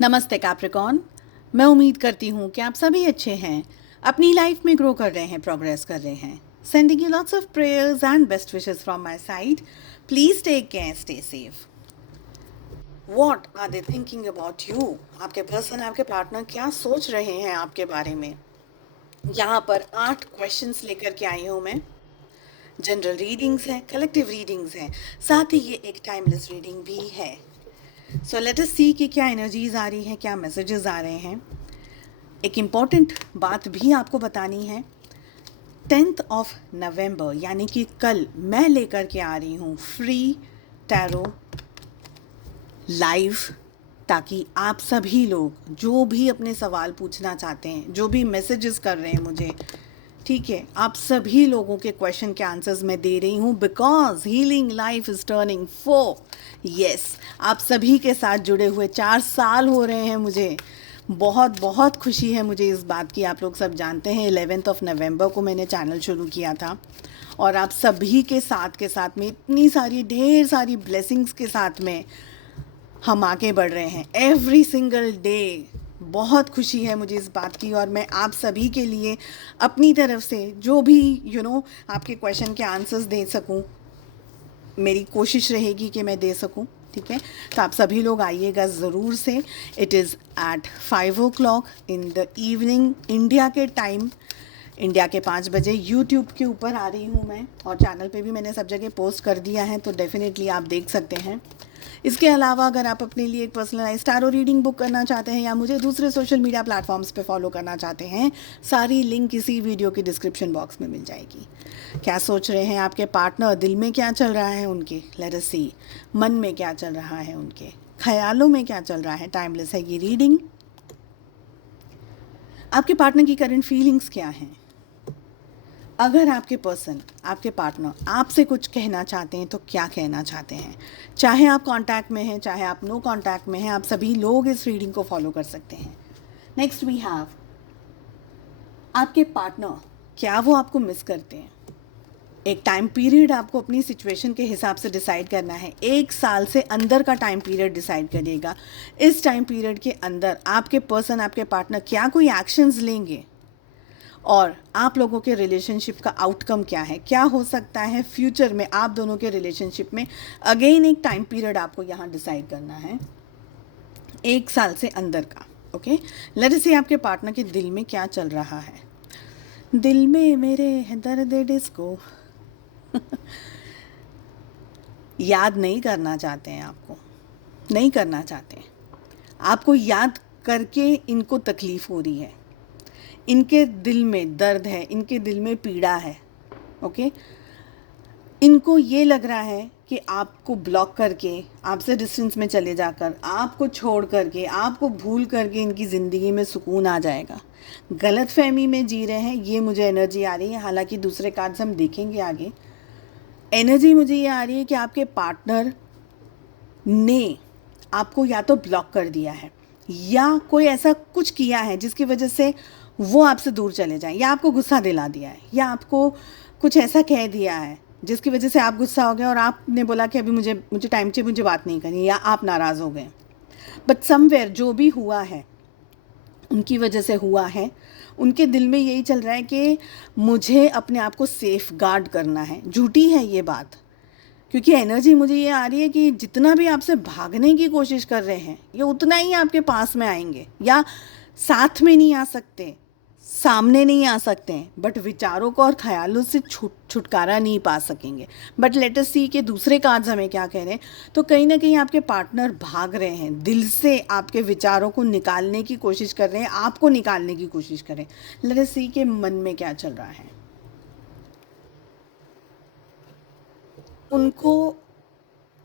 नमस्ते कैप्रिकॉर्न। मैं उम्मीद करती हूँ कि आप सभी अच्छे हैं, अपनी लाइफ में ग्रो कर रहे हैं, प्रोग्रेस कर रहे हैं। Sending you lots of prayers and best wishes from my side. Please take care, stay safe. What are they thinking about you? आपके पर्सन, आपके पार्टनर क्या सोच रहे हैं आपके बारे में? यहाँ पर 8 क्वेश्चंस लेकर के आई हूँ मैं। जनरल रीडिंग्स हैं, कलेक्टिव रीडिंग्स हैं, साथ ही ये एक टाइमलेस रीडिंग भी है। सो लेट अस सी कि क्या एनर्जीज आ रही हैं, क्या मैसेजेस आ रहे हैं। एक इम्पॉर्टेंट बात भी आपको बतानी है। 10th ऑफ नवंबर यानी कि कल मैं लेकर के आ रही हूँ फ्री टैरो लाइव, ताकि आप सभी लोग जो भी अपने सवाल पूछना चाहते हैं, जो भी मैसेजेस कर रहे हैं मुझे, ठीक है, आप सभी लोगों के क्वेश्चन के आंसर्स मैं दे रही हूँ। Because healing life is turning 4। Yes, आप सभी के साथ जुड़े हुए 4 साल हो रहे हैं मुझे। बहुत बहुत खुशी है मुझे इस बात की। आप लोग सब जानते हैं 11th ऑफ नवंबर को मैंने चैनल शुरू किया था, और आप सभी के साथ में इतनी सारी ढेर सारी ब्लेसिंग्स के साथ में हम आगे बढ़ रहे हैं एवरी सिंगल डे। बहुत खुशी है मुझे इस बात की, और मैं आप सभी के लिए अपनी तरफ से जो भी आपके क्वेश्चन के आंसर्स दे सकूं, मेरी कोशिश रहेगी कि मैं दे सकूं। ठीक है, तो आप सभी लोग आइएगा ज़रूर से। It is at 5 o'clock in the evening India के टाइम, इंडिया के 5 बजे। यूट्यूब के ऊपर आ रही हूँ मैं, और चैनल पे भी मैंने सब जगह पोस्ट कर दिया है, तो डेफिनेटली आप देख सकते हैं। इसके अलावा अगर आप अपने लिए एक पर्सनलाइज टैरो रीडिंग बुक करना चाहते हैं या मुझे दूसरे सोशल मीडिया प्लेटफॉर्म्स पे फॉलो करना चाहते हैं, सारी लिंक इसी वीडियो के डिस्क्रिप्शन बॉक्स में मिल जाएगी। क्या सोच रहे हैं आपके पार्टनर, दिल में क्या चल रहा है उनके, लेट अस सी। मन में क्या चल रहा है उनके, ख्यालों में क्या चल रहा है। टाइमलेस है ये रीडिंग। आपके पार्टनर की करंट फीलिंग्स क्या हैं? अगर आपके पर्सन, आपके पार्टनर आपसे कुछ कहना चाहते हैं तो क्या कहना चाहते हैं? चाहे आप कांटेक्ट में हैं, चाहे आप नो कांटेक्ट में हैं, आप सभी लोग इस रीडिंग को फॉलो कर सकते हैं। नेक्स्ट वी हैव आपके पार्टनर, क्या वो आपको मिस करते हैं? एक टाइम पीरियड आपको अपनी सिचुएशन के हिसाब से डिसाइड करना है। 1 साल से अंदर का टाइम पीरियड डिसाइड करिएगा। इस टाइम पीरियड के अंदर आपके पर्सन, आपके पार्टनर क्या कोई एक्शंस लेंगे, और आप लोगों के रिलेशनशिप का आउटकम क्या है, क्या हो सकता है फ्यूचर में आप दोनों के रिलेशनशिप में। अगेन एक टाइम पीरियड आपको यहाँ डिसाइड करना है, 1 साल से अंदर का। ओके, लेट अस सी आपके पार्टनर के दिल में क्या चल रहा है। दिल में मेरे है दर्द डिस्को। याद नहीं करना चाहते हैं, आपको नहीं करना चाहते हैं, आपको याद करके इनको तकलीफ़ हो रही है, इनके दिल में दर्द है, इनके दिल में पीड़ा है। ओके, इनको ये लग रहा है कि आपको ब्लॉक करके, आपसे डिस्टेंस में चले जाकर, आपको छोड़ करके, आपको भूल करके इनकी ज़िंदगी में सुकून आ जाएगा। गलत फहमी में जी रहे हैं, ये मुझे एनर्जी आ रही है। हालांकि दूसरे कार्ड्स हम देखेंगे आगे। एनर्जी मुझे ये आ रही है कि आपके पार्टनर ने आपको या तो ब्लॉक कर दिया है, या कोई ऐसा कुछ किया है जिसकी वजह से वो आपसे दूर चले जाएं, या आपको गुस्सा दिला दिया है, या आपको कुछ ऐसा कह दिया है जिसकी वजह से आप गुस्सा हो गए और आपने बोला कि अभी मुझे मुझे टाइम चाहिए, मुझे बात नहीं करनी, या आप नाराज़ हो गए। बट समवेयर जो भी हुआ है उनकी वजह से हुआ है। उनके दिल में यही चल रहा है कि मुझे अपने आप को सेफ गार्ड करना है। झूठी है ये बात, क्योंकि एनर्जी मुझे ये आ रही है कि जितना भी आपसे भागने की कोशिश कर रहे हैं, ये उतना ही आपके पास में आएंगे, या साथ में नहीं आ सकते, सामने नहीं आ सकते हैं, बट विचारों को और ख्यालों से छुटकारा नहीं पा सकेंगे। बट लेट अस सी कि दूसरे कार्ड्स हमें क्या कह रहे हैं। तो कहीं ना कहीं आपके पार्टनर भाग रहे हैं, दिल से आपके विचारों को निकालने की कोशिश कर रहे हैं, आपको निकालने की कोशिश कर रहे हैं। लेट अस सी के मन में क्या चल रहा है। उनको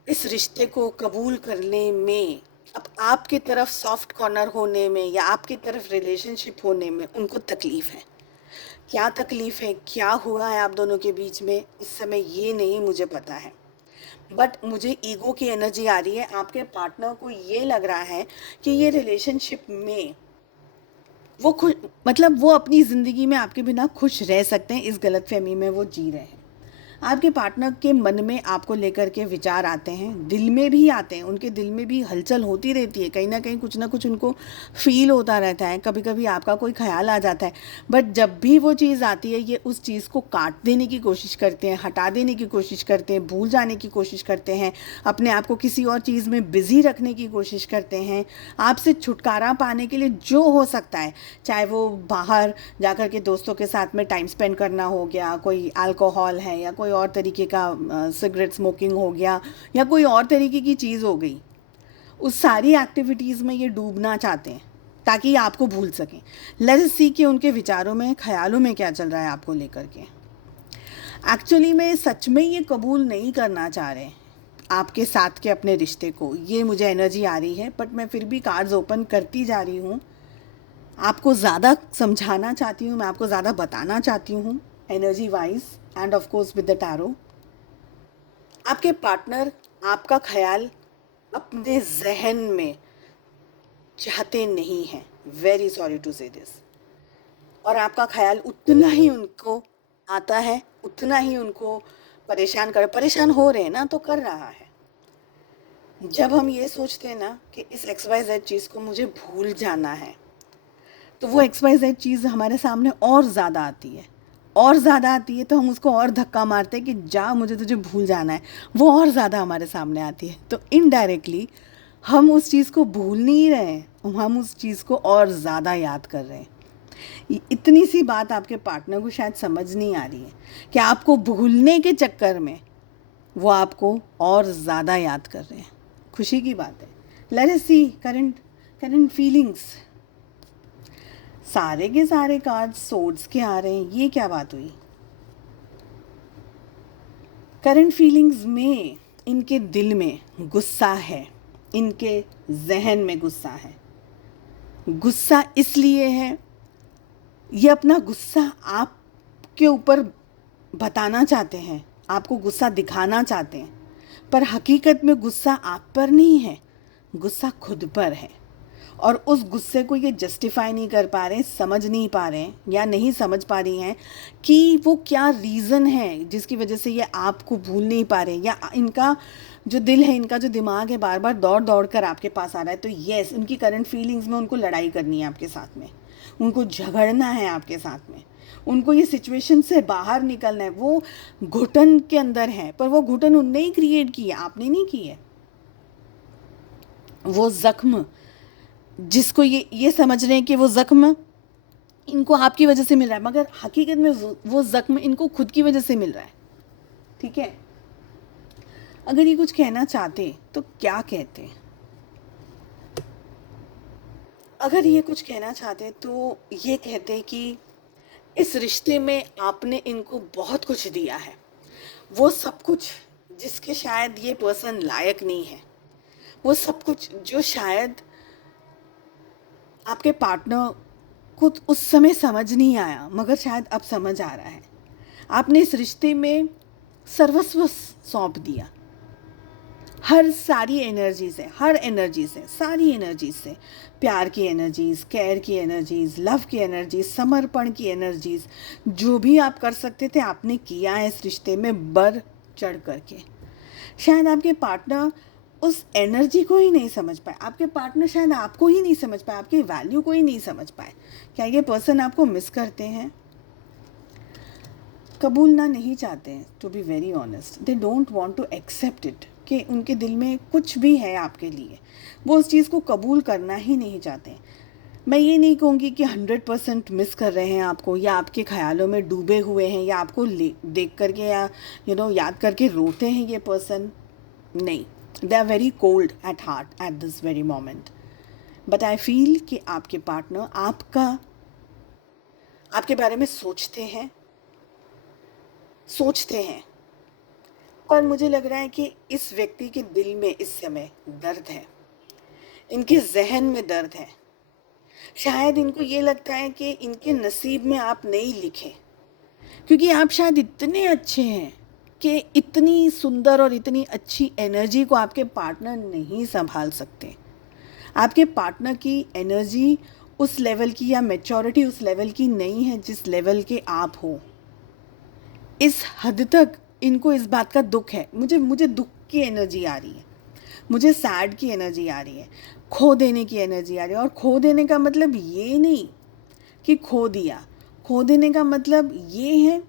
इस रिश्ते को कबूल करने में, अब आपकी तरफ सॉफ्ट कॉर्नर होने में, या आपकी तरफ रिलेशनशिप होने में उनको तकलीफ़ है। क्या तकलीफ़ है, क्या हुआ है आप दोनों के बीच में, इस समय ये नहीं मुझे पता है। बट मुझे ईगो की एनर्जी आ रही है। आपके पार्टनर को ये लग रहा है कि ये रिलेशनशिप में वो खुश, मतलब वो अपनी ज़िंदगी में आपके बिना खुश रह सकते हैं, इस गलतफहमी में वो जी रहे हैं। आपके पार्टनर के मन में आपको लेकर के विचार आते हैं, दिल में भी आते हैं, उनके दिल में भी हलचल होती रहती है, कहीं ना कहीं कुछ ना कुछ उनको फील होता रहता है, कभी कभी आपका कोई ख्याल आ जाता है। बट जब भी वो चीज़ आती है, ये उस चीज़ को काट देने की कोशिश करते हैं, हटा देने की कोशिश करते हैं, भूल जाने की कोशिश करते हैं, अपने आप को किसी और चीज़ में बिज़ी रखने की कोशिश करते हैं, आपसे छुटकारा पाने के लिए जो हो सकता है, चाहे वो बाहर जाकर के दोस्तों के साथ में टाइम स्पेंड करना हो गया, कोई अल्कोहल है या कोई और तरीके का सिगरेट स्मोकिंग हो गया या कोई और तरीके की चीज़ हो गई, उस सारी एक्टिविटीज़ में ये डूबना चाहते हैं ताकि आपको भूल सकें। लेट्स सी कि उनके विचारों में, ख्यालों में क्या चल रहा है आपको लेकर के। एक्चुअली में सच में ये कबूल नहीं करना चाह रहे आपके साथ के अपने रिश्ते को, ये मुझे एनर्जी आ रही है, बट मैं फिर भी कार्ड्स ओपन करती जा रही हूँ, आपको ज़्यादा समझाना चाहती हूँ, मैं आपको ज़्यादा बताना चाहती हूँ energy wise end of course with the tarot. आपके पार्टनर आपका ख्याल अपने जहन में चाहते नहीं हैं, very sorry to say this. और आपका ख्याल उतना ही उनको आता है, उतना ही उनको परेशान हो रहे हैं ना, तो कर रहा है। जब हम ये सोचते हैं ना कि इस XYZ चीज़ को मुझे भूल जाना है, तो वो XYZ चीज़ हमारे सामने और ज़्यादा आती है, और ज़्यादा आती है, तो हम उसको और धक्का मारते हैं कि जा, मुझे तुझे भूल जाना है। वो और ज़्यादा हमारे सामने आती है, तो इनडायरेक्टली हम उस चीज़ को भूल नहीं रहे हैं, हम उस चीज़ को और ज़्यादा याद कर रहे हैं। इतनी सी बात आपके पार्टनर को शायद समझ नहीं आ रही है कि आपको भूलने के चक्कर में वो आपको और ज़्यादा याद कर रहे हैं। खुशी की बात है। लेट अस सी करंट फीलिंग्स। सारे के सारे कार्ड्स सोर्ड्स के आ रहे हैं, ये क्या बात हुई? करंट फीलिंग्स में इनके दिल में गुस्सा है, इनके जहन में गुस्सा है। गुस्सा इसलिए है, ये अपना गुस्सा आपके ऊपर बताना चाहते हैं, आपको गुस्सा दिखाना चाहते हैं, पर हकीकत में गुस्सा आप पर नहीं है, गुस्सा खुद पर है। और उस गुस्से को ये जस्टिफाई नहीं कर पा रहे, समझ नहीं पा रहे हैं, या नहीं समझ पा रही हैं कि वो क्या रीज़न है जिसकी वजह से ये आपको भूल नहीं पा रहे, या इनका जो दिल है, इनका जो दिमाग है, बार बार दौड़ दौड़ कर आपके पास आ रहा है। तो येस, उनकी करंट फीलिंग्स में उनको लड़ाई करनी है आपके साथ में, उनको झगड़ना है आपके साथ में, उनको ये सिचुएशन से बाहर निकलना है। वो घुटन के अंदर है, पर वो घुटन उनने ही क्रिएट की है, आपने नहीं की है। वो ज़ख्म जिसको ये समझ रहे हैं कि वो ज़ख्म इनको आपकी वजह से मिल रहा है, मगर हकीकत में वो ज़ख्म इनको खुद की वजह से मिल रहा है। ठीक है, अगर ये कुछ कहना चाहते तो क्या कहते? अगर ये कुछ कहना चाहते तो ये कहते कि इस रिश्ते में आपने इनको बहुत कुछ दिया है, वो सब कुछ जिसके शायद ये पर्सन लायक नहीं है, वो सब कुछ जो शायद आपके पार्टनर को उस समय समझ नहीं आया, मगर शायद अब समझ आ रहा है। आपने इस रिश्ते में सर्वस्व सौंप दिया, हर सारी एनर्जी से, हर एनर्जी से, सारी एनर्जी से, प्यार की एनर्जीज़, केयर की एनर्जीज़, लव की एनर्जीज़, समर्पण की एनर्जीज़, जो भी आप कर सकते थे आपने किया है इस रिश्ते में बढ़ चढ़ करके। शायद आपके पार्टनर उस एनर्जी को ही नहीं समझ पाए, आपके पार्टनर शायद आपको ही नहीं समझ पाए, आपकी वैल्यू को ही नहीं समझ पाए। क्या ये पर्सन आपको मिस करते हैं? कबूलना नहीं चाहते हैं, to be very honest, they don't want to accept it, कि उनके दिल में कुछ भी है आपके लिए, वो उस चीज़ को कबूल करना ही नहीं चाहते। मैं ये नहीं कहूँगी कि 100% मिस कर रहे हैं आपको, या आपके ख्यालों में डूबे हुए हैं, या आपको देख करके या याद करके रोते हैं ये पर्सन, नहीं, they are very cold at heart at this very moment. But I feel कि आपके पार्टनर आपके बारे में सोचते हैं, और मुझे लग रहा है कि इस व्यक्ति के दिल में इस समय दर्द है, इनके जहन में दर्द है। शायद इनको ये लगता है कि इनके नसीब में आप नहीं लिखे, क्योंकि आप शायद इतने अच्छे हैं कि इतनी सुंदर और इतनी अच्छी एनर्जी को आपके पार्टनर नहीं संभाल सकते। आपके पार्टनर की एनर्जी उस लेवल की, या मैच्योरिटी उस लेवल की नहीं है जिस लेवल के आप हो। इस हद तक इनको इस बात का दुख है, मुझे मुझे दुख की एनर्जी आ रही है, मुझे सैड की एनर्जी आ रही है, खो देने की एनर्जी आ रही है। और खो देने का मतलब ये नहीं कि खो दिया, खो देने का मतलब ये है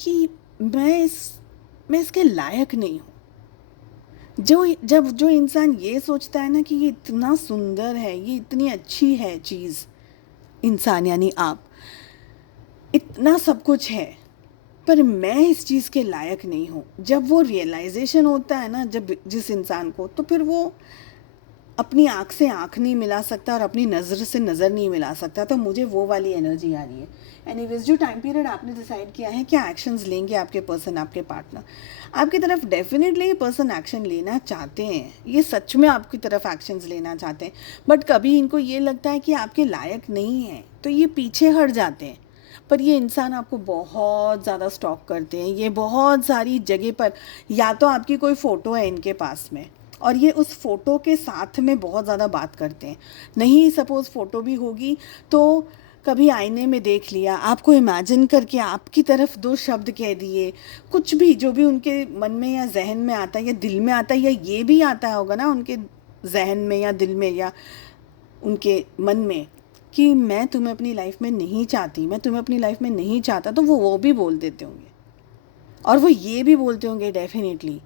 कि मैं इसके लायक नहीं हूँ। जो इंसान ये सोचता है ना कि ये इतना सुंदर है, ये इतनी अच्छी है चीज़, इंसान यानी आप, इतना सब कुछ है, पर मैं इस चीज़ के लायक नहीं हूँ, जब वो रियलाइजेशन होता है ना, जब जिस इंसान को, तो फिर वो अपनी आँख से आँख नहीं मिला सकता और अपनी नज़र से नज़र नहीं मिला सकता। तो मुझे वो वाली एनर्जी आ रही है। एनीवेज, जो टाइम पीरियड आपने डिसाइड किया है, क्या एक्शंस लेंगे आपके पर्सन, आपके पार्टनर आपकी तरफ? डेफिनेटली ये पर्सन एक्शन लेना चाहते हैं, ये सच में आपकी तरफ एक्शंस लेना चाहते हैं, बट कभी इनको ये लगता है कि आपके लायक नहीं है, तो ये पीछे हट जाते हैं। पर ये इंसान आपको बहुत ज़्यादा स्टॉक करते हैं, ये बहुत सारी जगह पर, या तो आपकी कोई फ़ोटो है इनके पास में और ये उस फ़ोटो के साथ में बहुत ज़्यादा बात करते हैं, नहीं सपोज़ फ़ोटो भी होगी तो कभी आईने में देख लिया, आपको इमेजिन करके आपकी तरफ दो शब्द कह दिए, कुछ भी जो भी उनके मन में या जहन में आता है या दिल में आता है, या ये भी आता होगा ना उनके जहन में या दिल में या उनके मन में कि मैं तुम्हें अपनी लाइफ में नहीं चाहती, मैं तुम्हें अपनी लाइफ में नहीं चाहता, तो वो भी बोल देते होंगे। और वो ये भी बोलते होंगे डेफिनेटली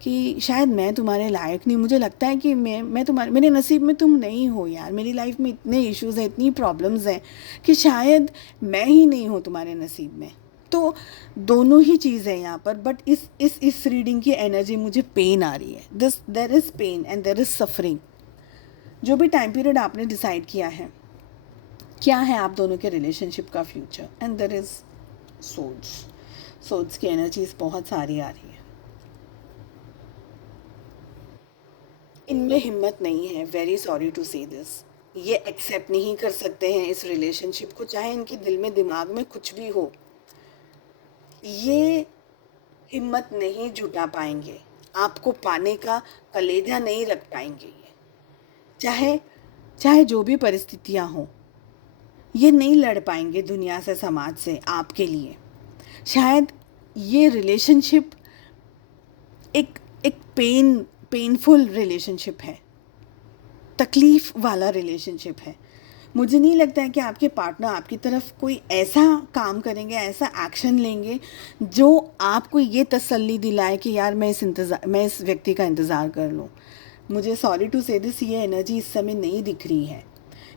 कि शायद मैं तुम्हारे लायक नहीं, मुझे लगता है कि मैं तुम्हारे, मेरे नसीब में तुम नहीं हो यार, मेरी लाइफ में इतने इश्यूज़ हैं, इतनी प्रॉब्लम्स हैं कि शायद मैं ही नहीं हूँ तुम्हारे नसीब में। तो दोनों ही चीज़ है यहाँ पर, बट इस रीडिंग की एनर्जी मुझे पेन आ रही है, there is pain and there is suffering. जो भी टाइम पीरियड आपने डिसाइड किया है, क्या है आप दोनों के रिलेशनशिप का future, and there is souls की एनर्जीज बहुत सारी आ रही है। इनमें हिम्मत नहीं है, very sorry to say this, ये एक्सेप्ट नहीं कर सकते हैं इस रिलेशनशिप को, चाहे इनके दिल में दिमाग में कुछ भी हो, ये हिम्मत नहीं जुटा पाएंगे, आपको पाने का कलेजा नहीं रख पाएंगे ये, चाहे चाहे जो भी परिस्थितियां हों, ये नहीं लड़ पाएंगे दुनिया से, समाज से आपके लिए। शायद ये रिलेशनशिप एक एक पेनफुल रिलेशनशिप है, तकलीफ़ वाला रिलेशनशिप है। मुझे नहीं लगता है कि आपके पार्टनर आपकी तरफ कोई ऐसा काम करेंगे, ऐसा एक्शन लेंगे जो आपको ये तसल्ली दिलाए कि यार मैं इस व्यक्ति का इंतज़ार कर लूँ। मुझे सॉरी टू से दिस, ये एनर्जी इस समय नहीं दिख रही है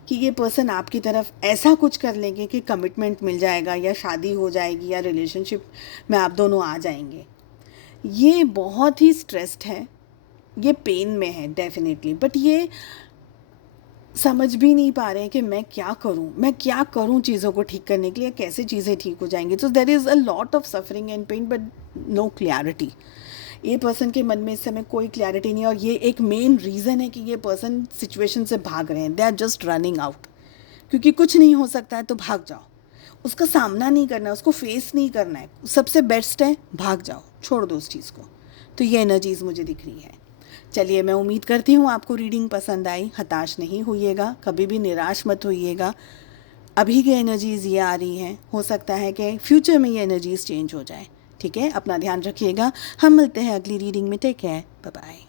कि ये पर्सन आपकी तरफ ऐसा कुछ कर लेंगे कि कमिटमेंट मिल जाएगा या शादी हो जाएगी या रिलेशनशिप में आप दोनों आ जाएंगे। ये बहुत ही स्ट्रेस्ड है, ये पेन में है डेफिनेटली, बट ये समझ भी नहीं पा रहे हैं कि मैं क्या करूं चीज़ों को ठीक करने के लिए, कैसे चीज़ें ठीक हो जाएंगी। तो there is a lot of suffering and pain but no clarity. ये पर्सन के मन में इस समय कोई क्लैरिटी नहीं है, और ये एक मेन रीज़न है कि ये पर्सन सिचुएशन से भाग रहे हैं, they are just running out, क्योंकि कुछ नहीं हो सकता है तो भाग जाओ, उसका सामना नहीं करना है, उसको फेस नहीं करना है, सबसे बेस्ट है भाग जाओ, छोड़ दो उस चीज़ को। तो ये एनर्जीज़ मुझे दिख रही है। चलिए, मैं उम्मीद करती हूँ आपको रीडिंग पसंद आई, हताश नहीं होइएगा, कभी भी निराश मत होइएगा। अभी की एनर्जीज़ ये आ रही हैं, हो सकता है कि फ्यूचर में ये एनर्जीज़ चेंज हो जाए। ठीक है, अपना ध्यान रखिएगा, हम मिलते हैं अगली रीडिंग में। Take care, bye bye.